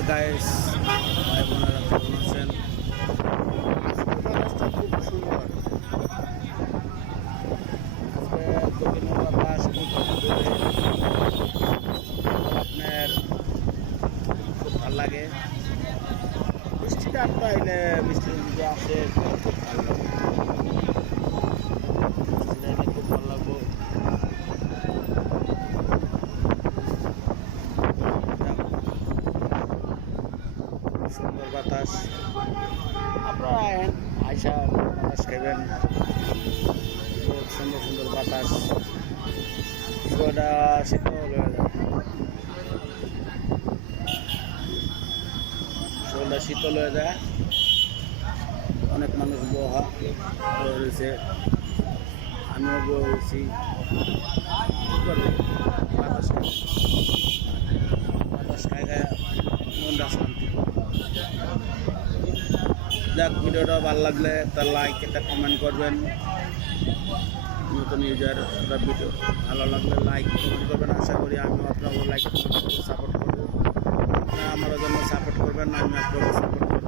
Hi guys, ভাই বোনেরা কেমন আছেন? রাস্তা খুব সুন্দর। আজকে দক্ষিণের বাতাস খুব দূরে আপনার খুব ভালো লাগে। বৃষ্টিটা একটু আইলে বৃষ্টি যদি আসে খুব ভালো লাগে। বৃষ্টিটা আইলে খুব ভালো লাগবো। সুন্দর বাতাস, আপনারা আয়েন আইসা বাতাস খাইবেন। খুব সুন্দর সুন্দর বাতাস, শীতটা শীতল হয়ে যায়, শরীরটা শীতল হয়ে যায়। অনেক মানুষ বয়ে রয়েছে, আমিও বয়ে রয়েছি। বাতাস খাই, বাতাস খাই খায় মনটা শান্তি। যাক, ভিডিওটা ভালো লাগলে একটা লাইক, একটা কমেন্ট করবেন। নতুন ইউজার ভিডিও ভালো লাগলে লাইক কমেন্ট করবেন। আশা করি আমিও আপনাকে লাইক কমেন্ট সাপোর্ট করবো। আপনারা আমার জন্য সাপোর্ট করবেন, আমি আপনাকে সাপোর্ট করবো।